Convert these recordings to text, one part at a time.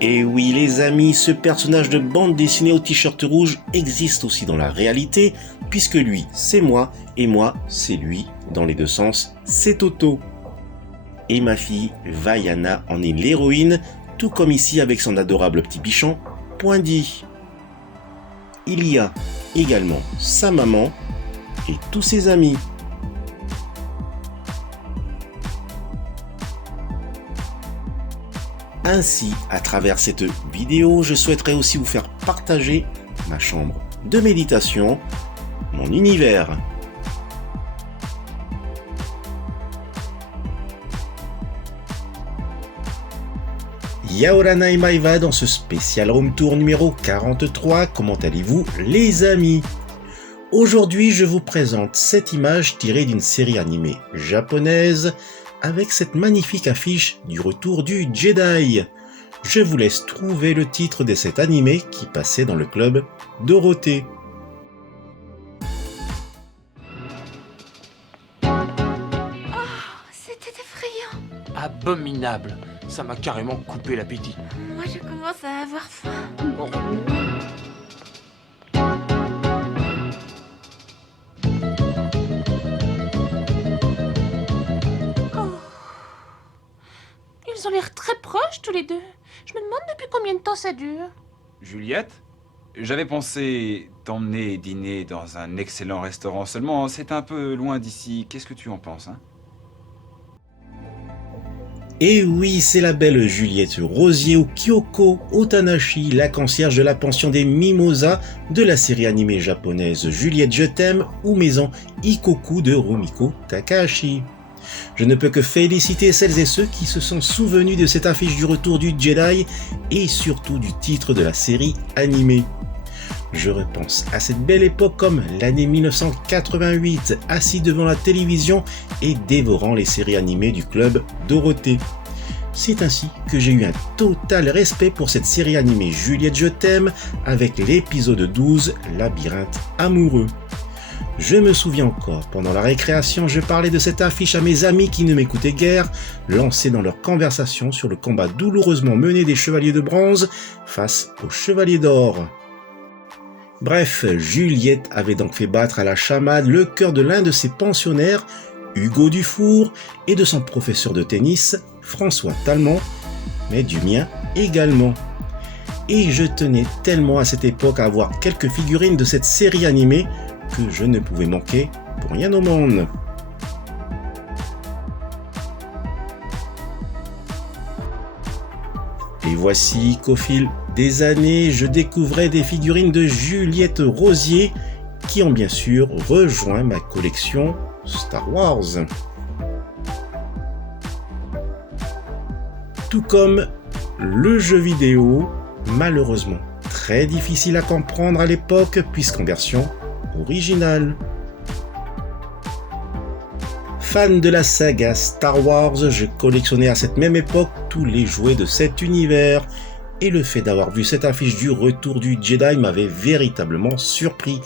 Et oui les amis, ce personnage de bande dessinée au t-shirt rouge existe aussi dans la réalité, puisque lui c'est moi, et moi c'est lui, dans les deux sens, c'est Toto. Et ma fille, Vaiana, en est l'héroïne, tout comme ici avec son adorable petit bichon, Poindy. Il y a également sa maman et tous ses amis. Ainsi, à travers cette vidéo, je souhaiterais aussi vous faire partager ma chambre de méditation, mon univers. Yaora Naimaiva dans ce spécial Home Tour numéro 43. Comment allez-vous les amis? Aujourd'hui, je vous présente cette image tirée d'une série animée japonaise avec cette magnifique affiche du retour du Jedi. Je vous laisse trouver le titre de cet animé qui passait dans le club Dorothée. Oh, c'était effrayant. Abominable. Ça m'a carrément coupé l'appétit. Moi, je commence à avoir faim. Oh. Ils ont l'air très proches tous les deux. Je me demande depuis combien de temps ça dure. Juliette, j'avais pensé t'emmener dîner dans un excellent restaurant, seulement c'est un peu loin d'ici. Qu'est-ce que tu en penses, hein? Et oui, c'est la belle Juliette Rosier ou Kyoko Otanashi, la concierge de la pension des Mimosas de la série animée japonaise Juliette je t'aime ou Maison Ikoku de Rumiko Takahashi. Je ne peux que féliciter celles et ceux qui se sont souvenus de cette affiche du retour du Jedi et surtout du titre de la série animée. Je repense à cette belle époque comme l'année 1988, assis devant la télévision et dévorant les séries animées du club Dorothée. C'est ainsi que j'ai eu un total respect pour cette série animée Juliette je t'aime avec l'épisode 12 Labyrinthe amoureux. Je me souviens encore, pendant la récréation, je parlais de cette affiche à mes amis qui ne m'écoutaient guère, lancés dans leur conversation sur le combat douloureusement mené des chevaliers de bronze face aux chevaliers d'or. Bref, Juliette avait donc fait battre à la chamade le cœur de l'un de ses pensionnaires, Hugo Dufour, et de son professeur de tennis, François Talmont, mais du mien également. Et je tenais tellement à cette époque à avoir quelques figurines de cette série animée que je ne pouvais manquer pour rien au monde. Et voici qu'au fil des années, je découvrais des figurines de Juliette Rosier qui ont bien sûr rejoint ma collection Star Wars. Tout comme le jeu vidéo, malheureusement très difficile à comprendre à l'époque puisqu'en version originale. Fan de la saga Star Wars, je collectionnais à cette même époque tous les jouets de cet univers et le fait d'avoir vu cette affiche du retour du Jedi m'avait véritablement surpris.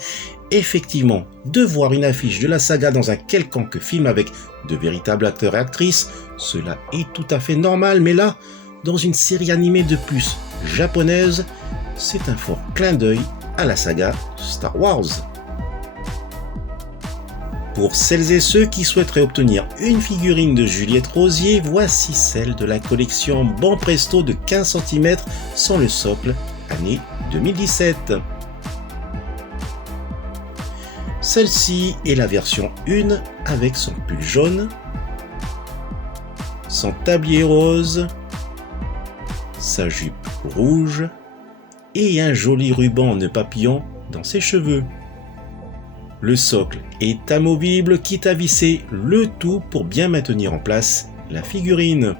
Effectivement, de voir une affiche de la saga dans un quelconque film avec de véritables acteurs et actrices, cela est tout à fait normal, mais là, dans une série animée de plus japonaise, c'est un fort clin d'œil à la saga Star Wars. Pour celles et ceux qui souhaiteraient obtenir une figurine de Juliette Rosier, voici celle de la collection Banpresto de 15 cm sans le socle, année 2017. Celle-ci est la version 1 avec son pull jaune, son tablier rose, sa jupe rouge et un joli ruban en nœud papillon dans ses cheveux. Le socle est amovible, quitte à visser le tout pour bien maintenir en place la figurine.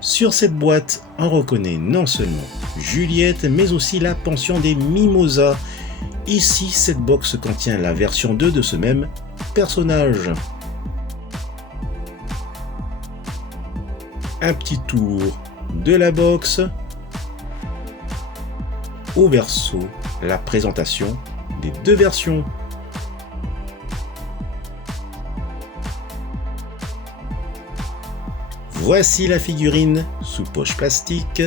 Sur cette boîte, on reconnaît non seulement Juliette, mais aussi la pension des Mimosas. Ici, cette box contient la version 2 de ce même personnage. Un petit tour de la box. Au verso, la présentation des deux versions. Voici la figurine sous poche plastique.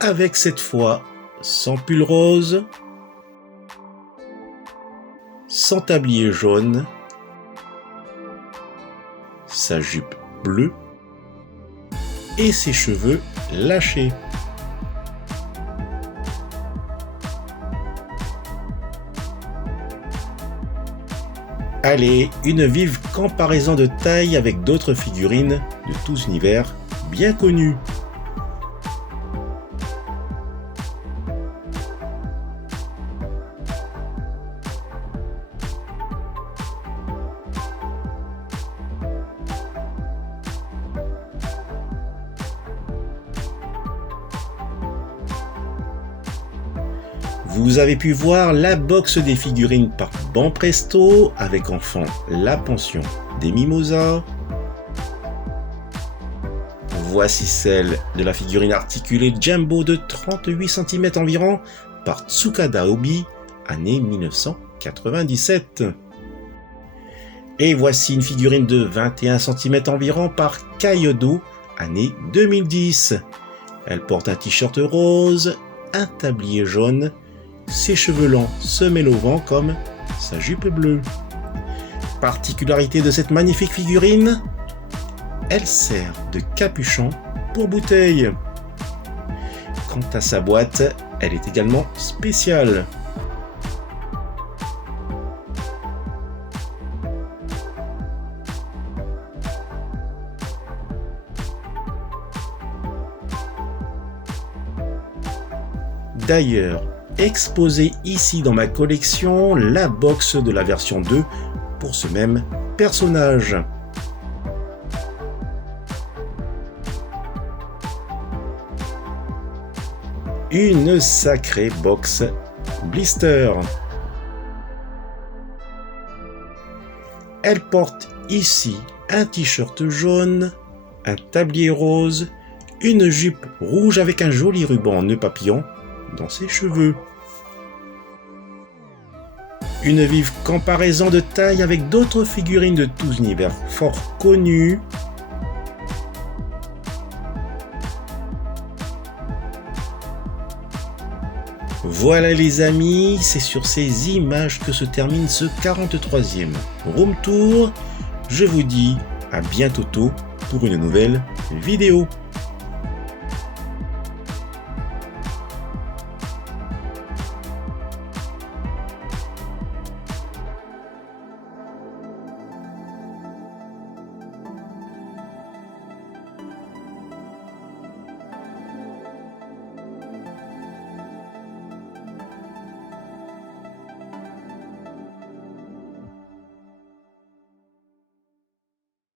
Avec cette fois son pull rose, son tablier jaune, sa jupe bleue et ses cheveux lâchés. Allez, une vive comparaison de taille avec d'autres figurines de tous univers bien connus. Vous avez pu voir la box des figurines par Banpresto avec enfin la pension des Mimosas. Voici celle de la figurine articulée Jumbo de 38 cm environ par Tsukada Obi, année 1997. Et voici une figurine de 21 cm environ par Kaiyodo, année 2010. Elle porte un t-shirt rose, un tablier jaune, ses cheveux longs se mêlent au vent comme sa jupe bleue. Particularité de cette magnifique figurine, elle sert de capuchon pour bouteille. Quant à sa boîte, elle est également spéciale. D'ailleurs, exposée ici dans ma collection la box de la version 2 pour ce même personnage. Une sacrée box blister. Elle porte ici un t-shirt jaune, un tablier rose, une jupe rouge avec un joli ruban en nœud papillon dans ses cheveux. Une vive comparaison de taille avec d'autres figurines de tous univers fort connues. Voilà les amis, c'est sur ces images que se termine ce 43e Room Tour. Je vous dis à bientôt pour une nouvelle vidéo.